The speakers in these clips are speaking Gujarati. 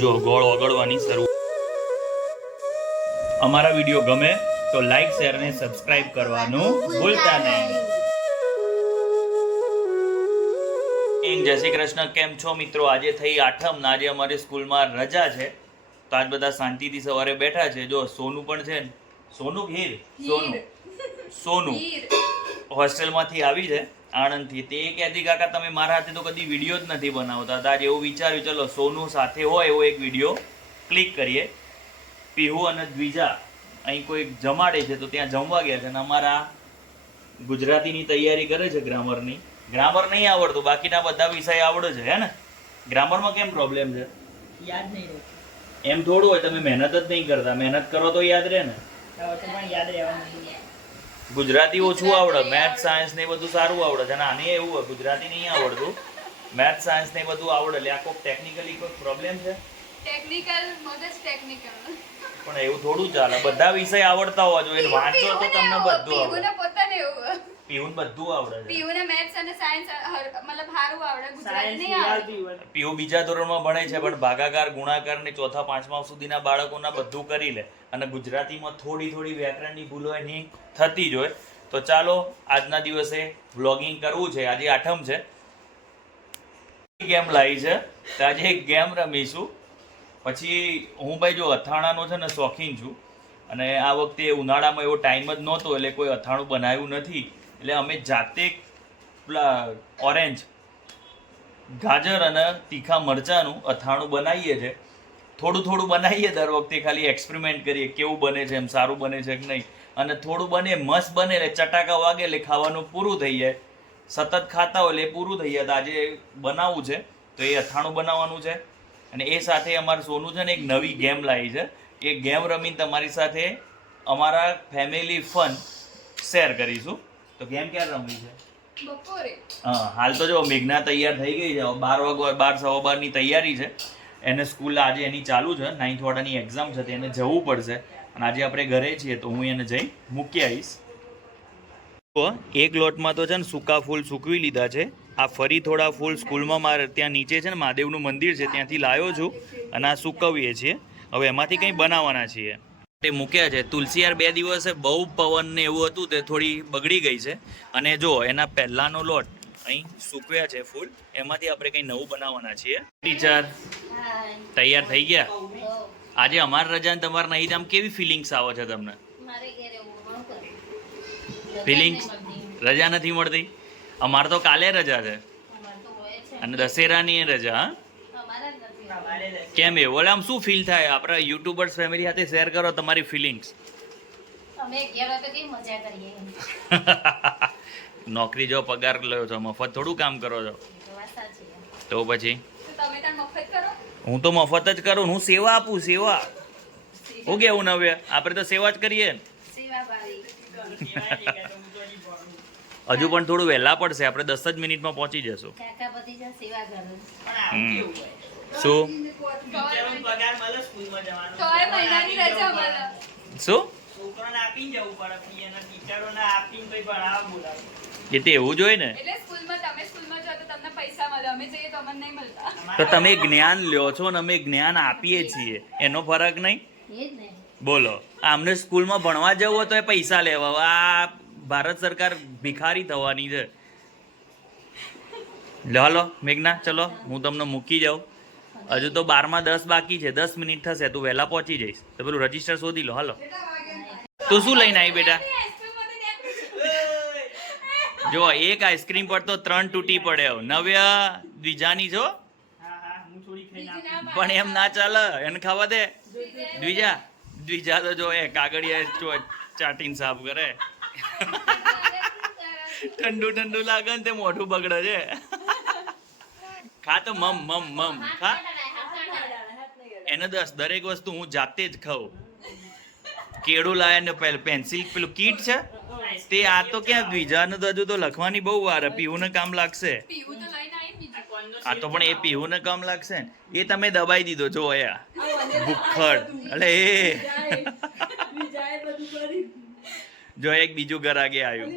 જો ગોળ ઓગળવાની શરૂ. અમારા વિડીયો ગમે તો લાઈક શેર અને સબસ્ક્રાઇબ કરવાનું ભૂલતા નહીં. જય શ્રી કૃષ્ણ. કેમ છો મિત્રો? આજે થઈ આઠમ ને આજે અમારી સ્કૂલમાં રજા છે, તો આજ બધા શાંતિથી સવારે બેઠા છે. જો સોનું પણ છે ને, સોનું સોનું હોસ્ટેલમાંથી આવી છે આણંદથી. તે કહેતી કાકા તમે મારા હાથે તો કદી વિડીયો જ નથી બનાવતા. તો આજે એવું વિચાર્યું ચલો સોનું સાથે હોય એવો એક વિડીયો ક્લિક કરીએ. પીહુ અને દ્વિજા અહીં કોઈ જમાડે છે તો ત્યાં જમવા ગયા છે અને અમારા ગુજરાતીની તૈયારી કરે છે ગ્રામરની. ગ્રામર નહીં આવડતું, બાકીના બધા વિષય આવડે છે, હે ને? ગ્રામરમાં કેમ પ્રોબ્લેમ છે? યાદ નહીં રહેતું. એમ થોડું હોય, તમે મહેનત જ નહીં કરતા. મહેનત કરો તો યાદ રહે ને. પણ યાદ રહેવાનું. ગુજરાતી ઓછું આવડે, મેથ્સ સાયન્સ ને બધું સારું આવડે છે. અને આને એવું હોય ગુજરાતી નહીં આવડતું, મેથ્સ સાયન્સ ને બધું આવડે. એટલે આ કોઈ ટેકનિકલી કોઈ પ્રોબ્લેમ છે? ટેકનિકલ મગજ ટેકનિકલ. પણ એવું થોડું ચાલે, બધા વિષય આવડતા હોવા જોઈએ. વાંચો તો તમને બધું આવડે. પીવુને પોતાને એવું. પીવું બધું આવડે છે. પીવુને મેથ્સ અને સાયન્સ મતલબ સારું આવડે, ગુજરાતી નહીં આવડે. પીવું બીજા ધોરણમાં ભણે છે, પણ ભાગાકાર ગુણાકાર ને ચોથા પાંચમા સુધીના બાળકોના બધું કરી લે. અને ગુજરાતીમાં થોડી થોડી વ્યાકરણની ભૂલો એની થતી જ હોય. તો ચાલો આજના દિવસે વ્લોગિંગ કરવું છે. આજે આઠમ છે, ગેમ લાવી છે તો આજે એક ગેમ રમીશું. પછી હું ભાઈ જો અથાણાનો છે ને શોખીન છું, અને આ વખતે ઉનાળામાં એવો ટાઈમ જ નહોતો એટલે કોઈ અથાણું બનાવ્યું નથી. એટલે અમે જાતે પેલા ઓરેન્જ, ગાજર અને તીખા મરચાંનું અથાણું બનાવીએ છીએ. થોડું થોડું બનાવીએ દર વખતે, ખાલી એક્સપેરિમેન્ટ કરીએ કેવું બને છે, એમ સારું બને છે કે નહીં. અને થોડું બને મસ્ત બને એટલે ચટાકા વાગે એટલે ખાવાનું પૂરું થઈ જાય. સતત ખાતા હોય એટલે એ પૂરું થઈ જાય. તો આજે બનાવવું છે તો એ અથાણું બનાવવાનું છે. અને એ સાથે અમારું સોનું છે ને એક નવી ગેમ લાવી છે. એ ગેમ રમીને તમારી સાથે અમારા ફેમિલી ફન શેર કરીશું. તો ગેમ ક્યારે રમવી છે? બપોરે. હા, હાલ તો જો મેઘના તૈયાર થઈ ગઈ છે. 12:15 તૈયારી છે. એને સ્કૂલ આજે એની ચાલુ છે, 9th વાળાની એક્ઝામ છે, એને જવું પડશે. અને આજે આપણે ઘરે છીએ તો હું એને જઈ મૂકી આવીશ. તો એક લોટમાં તો છે ને સૂકા ફૂલ સૂકવી લીધા છે. આ ફરી થોડા ફૂલ સ્કૂલમાં મારે ત્યાં નીચે છે ને મહાદેવનું મંદિર છે ત્યાંથી લાવ્યો છું, અને આ સૂકવીએ છીએ. હવે એમાંથી કંઈ બનાવવાના છીએ તે મૂક્યા છે. તુલસી યાર 2 દિવસે બહુ પવન ને એવું હતું તે થોડી બગડી ગઈ છે. અને જો એના પહેલાંનો લોટ અહીં સૂકવ્યા છે ફૂલ, એમાંથી આપણે કંઈ નવું બનાવવાના છીએ. ટીચર તૈયાર થઈ ગયા? આજે અમારી રજા ને તમારે નહીં, આમ કેવી ફિલિંગ્સ આવે છે તમને? ફિલિંગ્સ રજા નથી મળતી? અમારે તો કાલે રજા છે અને દશેરાની રજા. હા, કેમ એવું? એટલે આમ શું ફીલ થાય? આપણા યુટ્યુબર્સ ફેમિલી સાથે શેર કરો તમારી ફિલિંગ્સ. નોકરી જો પગાર લો છો, મફત થોડું કામ કરો છો. તો પછી તમે તાર મફત કરો. હું તો મફત જ કરું, હું સેવા આપું. સેવા હું કેવું નવે, આપણે તો સેવા જ કરીએ ને. હજુ પણ થોડું વહેલા પડશે, આપણે 10 જ મિનિટમાં પહોંચી જશું. શું તોય મહિનાની રજા મળે. શું એ તો એવું જ હોય ને. એટલે સ્કૂલમાં તમે સ્કૂલમાં જાઓ તો તમને પૈસા મળે, અમે જઈએ તો અમને નહીં મળતા. તો તમે જ્ઞાન લ્યો છો ને અમે જ્ઞાન આપીએ છીએ, એનો ફરક નહીં? બોલો, આમને સ્કૂલમાં ભણવા જવું હોય તો એ પૈસા લેવા. આ ભારત સરકાર ભિખારી થવાની છે. હાલો મેઘના, ચલો હું તમને મૂકી જાઉં. હજુ તો 12:10 બાકી છે, 10 મિનિટ થશે, તું વહેલા પહોંચી જઈશ. તો પેલું રજીસ્ટર શોધી લો. હાલો, તું શું લઈને આવી બેટા? જો એક આઈસ્ક્રીમ પર તો 3 તૂટી પડે. નવ્ય દ્વિજાની છો, પણ એમ ના ચાલે, એને ખાવા દે. દ્વિજા તો જો એ કાગળિયા ચાટીને સાફ કરે. ઠંડુ ઠંડુ લાગે ને તે મોઢું બગડે છે. ખા તો મમ ખા. એને દરેક વસ્તુ હું જાતે જ ખાઉં. કેળું લાવે ને પેન્સિલ પેલું કીટ છે તે. આ તો ક્યાં દ્વિજાને તો હજુ તો લખવાની બહુ વાર. પીવુંને કામ લાગશે. આ તો પણ એ પીવુંને કામ લાગશે ને. એ તમે દબાઈ દીધો જો અયા ભૂખડ. એટલે એ જો એક બીજું ઘર આગે આવ્યું.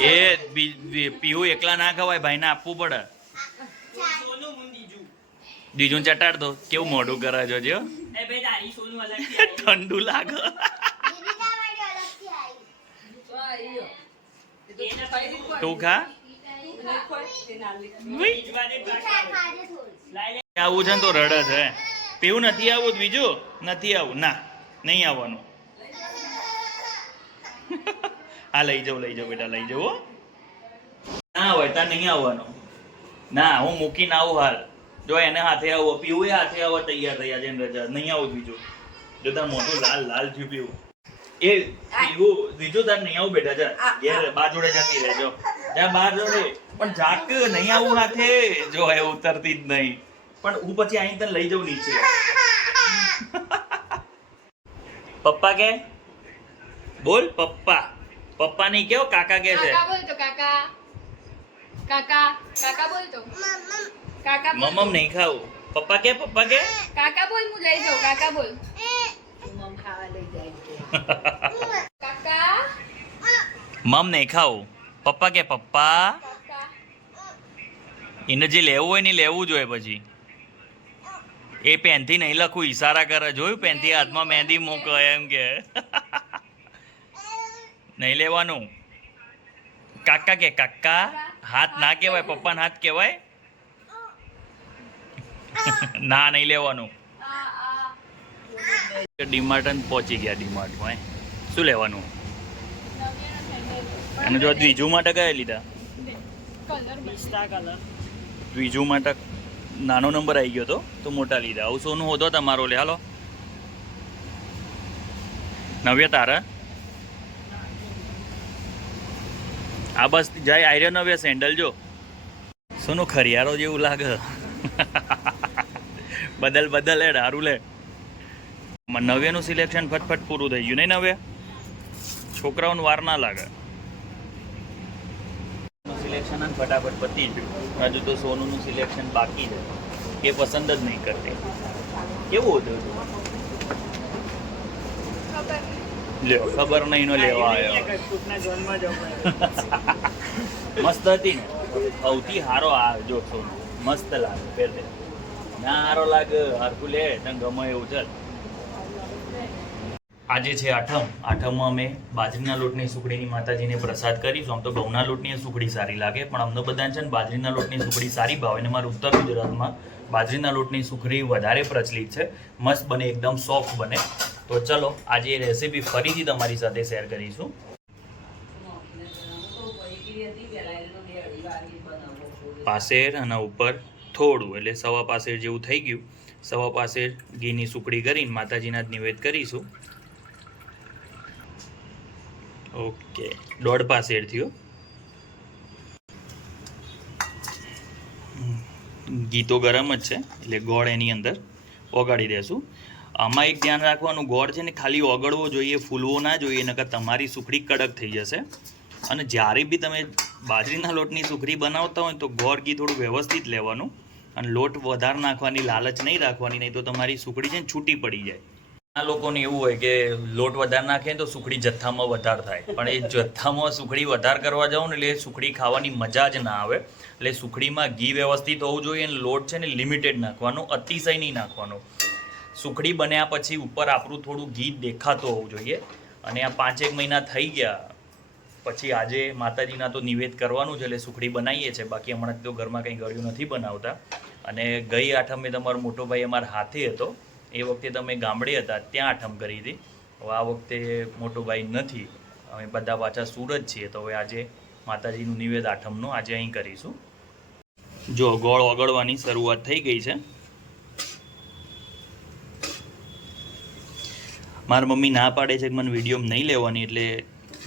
એ પીવું એકલા ના ખવાય, ભાઈને આપવું પડે. બીજું ચટાડ દો કેવું મોઢું કરે છે જો એ ભાઈ તારી સોનું અલગથી આવી. ઠંડુ લાગે એને ખાઈ તું ખા બીજવા દે લાઈ લે. આવું છે ને તો રડે છે પીવું નથી આવું બીજું નથી આવું ના નહીં આવવાનું હા લઈ જાઉં બેટા લઈ જાઉં હો. ના હોય તાર નહીં આવવાનું ના હું મૂકીને આવું હાલ જો એને હાથે આવો પીવું એ હાથે આવો તૈયાર થયા છે રજા નહીં આવું બીજું જો તાર મોટું લાલ થયું પીવું એ પીવું બીજું તાર નહીં આવું બેટા જા ઘેર બા જોડે જતી રહેજો જા બા જોડે પણ જાક નહીં આવું હાથે જો એ ઉતરતી જ નહીં પણ હું પછી અહીં તને લઈ જાઉં નીચે પપ્પા કે બોલ પપ્પા પપ્પા નહીં કેવો કાકા કે છે કાકા બોલ તો કાકા કાકા કાકા બોલ તો કાકા બોલ મમ્મ નહીં ખાવું પપ્પા કે કાકા બોલ હું લઈ જાઉં કાકા બોલ મમ ખાવા લઈ જાય છે. કાકા મમ નહીં ખાવું પપ્પા કે પપ્પા કાકા એને જે લેવું હોય ને લેવું જોઈએ પછી એ પેનથી નહીં લખું ઈશારા કરે જોયું પેનથી હાથમાં મહેંદી મૂકે એમ કે નહીં લેવાનું કાકા કે કાકા હાથ ના કહેવાય પપ્પાને હાથ કહેવાય ના નહીં લેવાનું ડીમાર્ટ પહોંચી ગયા ડીમાર્ટમાં શું લેવાનું અને જો દ્વિજુ માટે કયા લીધા પિસ્તા કલર દ્વિજુ માટે નાનો નંબર આવી ગયો તો મોટા લીધા આવું સોનું હોતો તમારો લે હાલો નવ્ય તારા આ બસ જાય આર્ય નવ્ય સેન્ડલ જો સોનું ખરિયારો જેવું લાગે બદલ લે દારૂ લે નવ્યનું સિલેક્શન ફટફટ પૂરું થઈ ગયું નહીં નવ્ય છોકરાઓનું વાર ના લાગે સિલેક્શન ફટાફટ પતી ગયું હજુ તો સોનુનું સિલેક્શન બાકી છે એ પસંદ જ નહીં કરતી કેવું હતું લ્યો ખબર નહીં નો લેવા આવ્યો કુટના જોનમાં જવું મસ્ત હતી ને સૌથી હારો આ જો સોનું મસ્ત લાગે પહેરતે ના હારો લાગે હરખું લે તને ગમે એવું ચાલ આજે છે આઠમમાં અમે બાજરીના લોટની સુખડીની માતાજીને પ્રસાદ કરીશું આમ તો ઘઉંના લોટની સુખડી સારી લાગે પણ અમને બધાને છે ને બાજરીના લોટની સુખડી સારી ભાવે અને મારા ઉત્તર ગુજરાતમાં બાજરીના લોટની સુખડી વધારે પ્રચલિત છે મસ્ત બને એકદમ સોફ્ટ બને તો ચલો આજે એ રેસીપી ફરીથી તમારી સાથે શેર કરીશું પાસેર અને ઉપર થોડું એટલે સવા પાસેર જેવું થઈ ગયું સવા પાસેર ઘીની સુખડી કરીને માતાજીના જ નિવેદ કરીશું ઓકે દોઢ પાસેર થયો ઘી તો ગરમ જ છે એટલે ગોળ એની અંદર ઓગાળી દેશું આમાં એક ધ્યાન રાખવાનું ગોળ છે ને ખાલી ઓગળવો જોઈએ ફૂલવો ના જોઈએ નકર તમારી સુખડી કડક થઈ જશે અને જ્યારે બી તમે બાજરીના લોટની સુખડી બનાવતા હોય તો ગોળ ઘી થોડું વ્યવસ્થિત લેવાનું અને લોટ વધારે નાખવાની લાલચ નહીં રાખવાની નહીં તો તમારી સુખડી છે ને છૂટી પડી જાય આ લોકોને એવું હોય કે લોટ વધારે નાખે તો સુખડી જથ્થામાં વધારે થાય પણ એ જથ્થામાં સુખડી વધારે કરવા જાઓ ને એટલે સુખડી ખાવાની મજા જ ના આવે એટલે સુખડીમાં ઘી વ્યવસ્થિત હોવું જોઈએ અને લોટ છે ને લિમિટેડ નાખવાનો અતિશય નહીં નાખવાનો સુખડી બન્યા પછી ઉપર આપણું થોડું ઘી દેખાતું હોવું જોઈએ અને આ 5-1 મહિના થઈ ગયા પછી આજે માતાજીના તો નિવેદ કરવાનું છે એટલે સુખડી બનાવીએ છીએ બાકી હમણાં તો ઘરમાં કંઈ ગળ્યું નથી બનાવતા અને ગઈ આઠમે તમારો મોટો ભાઈ અમારા હાથે હતો એ વખતે તમે ગામડે હતા ત્યાં આઠમ કરી હતી હવે આ વખતે મોટો ભાઈ નથી અમે બધા પાછા સુરત છીએ તો હવે આજે માતાજીનું નિવેદ આઠમનું આજે અહીં કરીશું જો ગોળ ઓગળવાની શરૂઆત થઈ ગઈ છે મારી મમ્મી ના પાડે છે કે મને વિડીયો નહીં લેવાની એટલે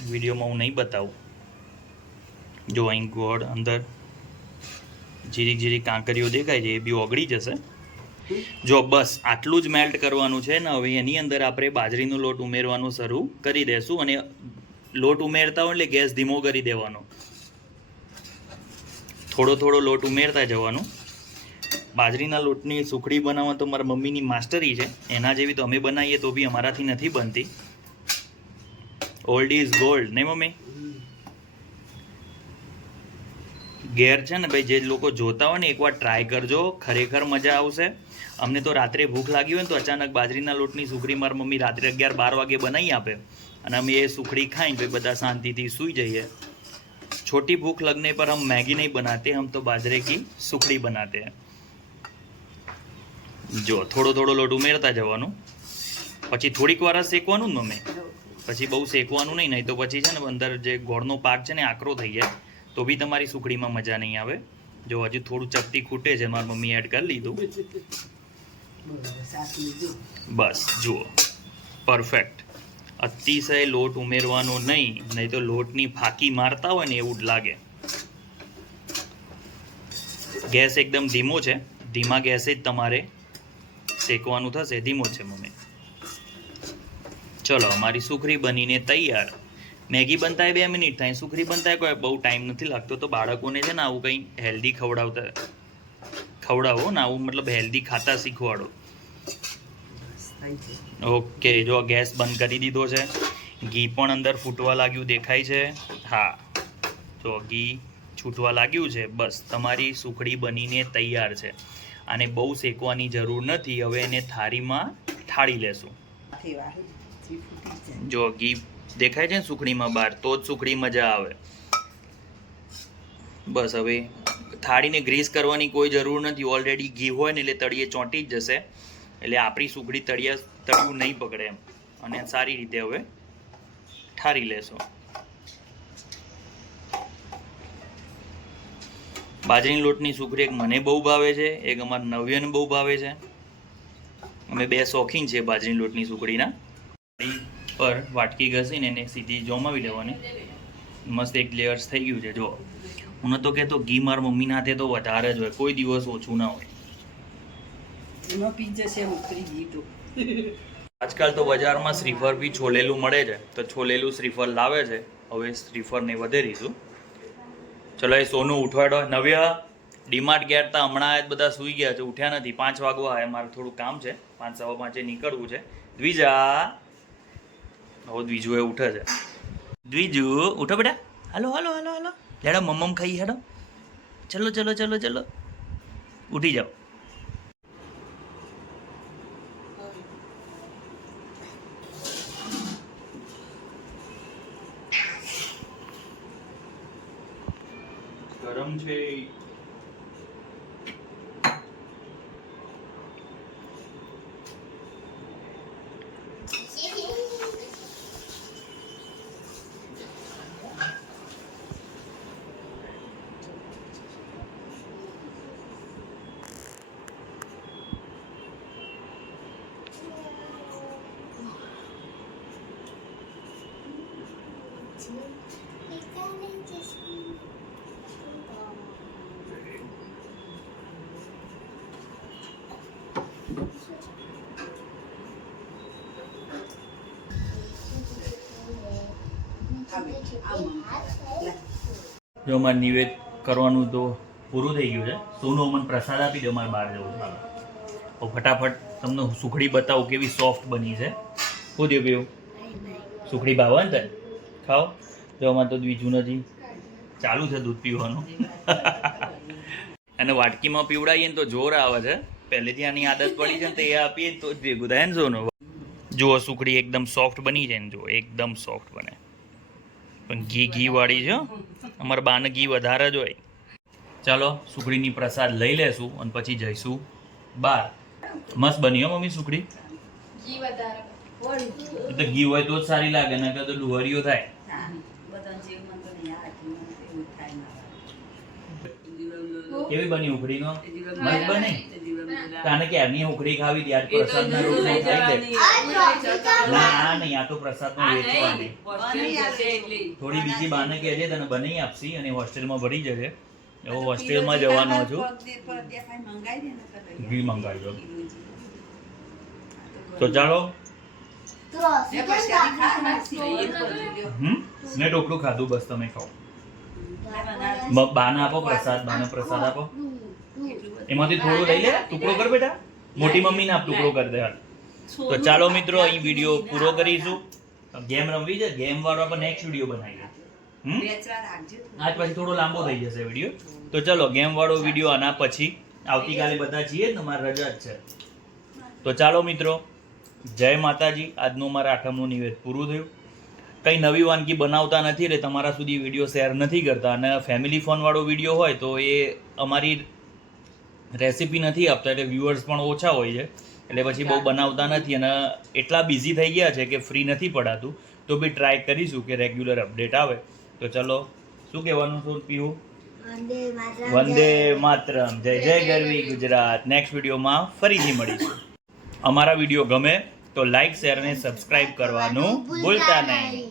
વિડીયોમાં હું નહીં બતાવું જો અહીં ગોળ અંદર જીરી કાંકરીઓ દેખાય છે એ બી ઓગળી જશે જો બસ આટલું જ મેલ્ટ કરવાનું છે ને હવે એની અંદર આપણે બાજરીનો લોટ ઉમેરવાનું શરૂ કરી દેશું અને લોટ ઉમેરતા હોય એટલે ગેસ ધીમો કરી દેવાનો થોડો લોટ ઉમેરતા જવાનું બાજરીના લોટની સુખડી બનાવવા તો મારા મમ્મીની માસ્ટરી છે એના જેવી તો અમે બનાવીએ તો બી અમારાથી નથી બનતી ઓલ્ડ ઇઝ ગોલ્ડ નહીં મમ્મી ઘેર છે ને ભાઈ, જે લોકો જોતા હોય ને એકવાર ટ્રાય કરજો, ખરેખર મજા આવશે. અમને તો રાત્રે ભૂખ લાગી હોય ને તો અચાનક બાજરીના લોટની સુખડી મારી મમ્મી રાત્રે 11-12 વાગે બનાવી આપે અને અમે એ સુખડી ખાઈને ભાઈ બધા શાંતિથી સૂઈ જઈએ. छोटी भूख लगने पर हम मैगी नहीं बनाते, हम तो बाजरे की सुखड़ी बनाते हैं. જો થોડો થોડો લોટ ઉમેરતા જવાનું, પછી થોડીક વાર જ શેકવાનું ને મમ્મી, પછી બહુ શેકવાનું નહીં તો પછી છે ને અંદર જે ગોળનો પાક છે ને આકરો થઈ જાય તો બી તમારી સુખડીમાં મજા નહીં આવે. જો હજુ થોડું ચપટી ખૂટે છે, મારી મમ્મી એડ કરી લીધું. બસ જુઓ, પરફેક્ટ. અતિશય લોટ ઉમેરવાનો નહીં તો લોટની ફાંકી મારતા હોય ને એવું જ લાગે. ગેસ એકદમ ધીમો છે, ધીમા ગેસે જ તમારે શેકવાનું થશે. ધીમો છે મમ્મી. ચલો, અમારી સુખડી બનીને તૈયાર. મેગી બનતા 2 મિનિટ થાય, સુખડી બનતા કોઈ બહુ ટાઈમ નથી લાગતો. તો બાળકોને છે ને આવું કંઈ હેલ્ધી ખવડાવો ને, આવું મતલબ હેલ્ધી ખાતા શીખવાડો. ઓકે, જો ગેસ બંધ કરી દીધો છે. ઘી પણ અંદર ફૂટવા લાગ્યું દેખાય છે. હા, જો ઘી છૂટવા લાગ્યું છે. બસ તમારી સુખડી બનીને તૈયાર છે. આને બહુ શેકવાની જરૂર નથી. હવે એને થાળીમાં ઠાળી લેશું. જો ઘી દેખાય છે ને સુખડીમાં બહાર, તો જ સુખડી મજા આવે. બસ હવે થાળીને ગ્રીસ કરવાની કોઈ જરૂર નથી. ઓલરેડી ઘી હોય ને એટલે તળિયે ચોંટી જ જશે, એટલે આપણી સુખડી તળિયું નહીં પકડે એમ. અને સારી રીતે હવે ઠારી લેશો. બાજરીની લોટની સુખડી એક મને બહુ ભાવે છે, એક અમારા નવ્યને બહુ ભાવે છે. અમે 2 શોખીન છે બાજરીની લોટની સુખડીના. પર વાટકી ઘસીને એને સીધી જમાવી લેવાની. મસ્ત એક લેયર્સ થઈ ગયું છે. જો હું નતો કહેતો ઘી માર મમ્મીના હાથે તો વધારે જ હોય, કોઈ દિવસ ઓછું ના હોય. આજકાલ તો બજારમાં શ્રીફળ બી છોલેલું મળે છે, તો છોલેલું શ્રીફળ લાવે છે. હવે શ્રીફળને વધેરીશું. ચલો, એ સોનું ઉઠવાડો. નવ્ય ડીમાર્ટ ગયા હતા, હમણાં જ બધા સૂઈ ગયા છે, ઉઠ્યા નથી. 5 વાગવા આવે, મારે થોડું કામ છે, 5:15 નીકળવું છે. દ્વિજા, હવે દ્વિજુ એ ઉઠે છે. દ્વિજુ ઉઠો બેટા, હાલો હાલો હાલો હાલો, લેડો મમ્મમ ખાઈ હેડો. ચલો ચલો ચલો ચલો, ઉઠી જાઓ. ગરમ છે. જો મારે નિવેદ કરવાનું તો પૂરું થઈ ગયું છે. સોનું અમને પ્રસાદ આપી દો, મારે બહાર જવું છે. તો ફટાફટ તમને સુખડી બતાવું કેવી સોફ્ટ બની છે. શું થયું પીવું? સુખડી ભાવે ને તને? ખાઓ. જો અમારે તો બીજું નથી, ચાલુ છે દૂધ પીવાનું. અને વાટકીમાં પીવડાવીએ ને તો જોર આવે છે. પહેલેથી આની આદત પડી છે ને, તો એ આપીએ તો જ ભેગું થાય ને. સોનું જુઓ, સુખડી એકદમ સોફ્ટ બની છે ને, જુઓ એકદમ સોફ્ટ બને. પણ ઘી વાળી છે. અમારા બાને ઘી વધારે જ હોય. ચાલો, સુખડીની પ્રસાદ લઈ લેશું અને પછી જઈશું બહાર. મસ્ત બની હો મમ્મી સુખડી. ઘી વધારે, તો ઘી હોય તો જ સારી લાગે, ને તો ડુહરીઓ થાય. કેવી બની ઉખડીનો? મસ્ત બની. તાને ક્યારની ઉખડી ખાવી હતી, આજ પ્રસાદના રૂપમાં ખાઈ લે. ના નહીં, આ તો પ્રસાદમાં વેચવાની. થોડી બીજી બાને કહેજે, તને બનાવી આપશી અને હોસ્ટેલમાં ભરી જશે. એવો હોસ્ટેલમાં જવાનો છું. ઘી મંગાવી દો. તો ચાલો, મેં ઢોકળું ખાધું, બસ તમે ખાઓ. બાને આપો પ્રસાદ, બાને પ્રસાદ આપો. એમાંથી થોડું લઈ લે, ટુકડો કર બેટા. મોટી મમ્મીને આપ ટુકડો કરી દે. તો ચાલો મિત્રો, અહીં વિડીયો પૂરો કરીશું. ગેમ રમવી છે, ગેમ વાળો આપણે નેક્સ્ટ વિડીયો બનાવીએ. હમ? આજ પછી થોડો લાંબો થઈ જશે વિડીયો. તો ચલો ગેમ વાળો વિડીયો આના પછી આવતીકાલે બધા છીએ ને, અમારે રજા જ છે. તો ચાલો મિત્રો, જય માતાજી. આજનું મારા આઠમનું નિવેદ પૂરું થયું. કંઈ નવી વાનગી બનાવતા નથી એટલે તમારા સુધી વિડીયો શેર નથી કરતા, અને ફેમિલી ફોન વાળો વિડીયો હોય તો એ અમારી રેસીપી નથી આપતા, એટલે વ્યુઅર્સ પણ ઓછા હોય છે, એટલે પછી બહુ બનાવતા નથી, અને એટલા બિઝી થઈ ગયા છે કે ફ્રી નથી પડાતું. તો બી ટ્રાય કરીશું કે રેગ્યુલર અપડેટ આવે. તો ચલો, શું કહેવાનું છે પીવું? વંદે માતરમ. જય જય ગરવી ગુજરાત. નેક્સ્ટ વિડીયોમાં ફરીથી મળીશું. અમારા વિડીયો ગમે તો લાઈક, શેર અને સબસ્ક્રાઇબ કરવાનું ભૂલતા નહીં.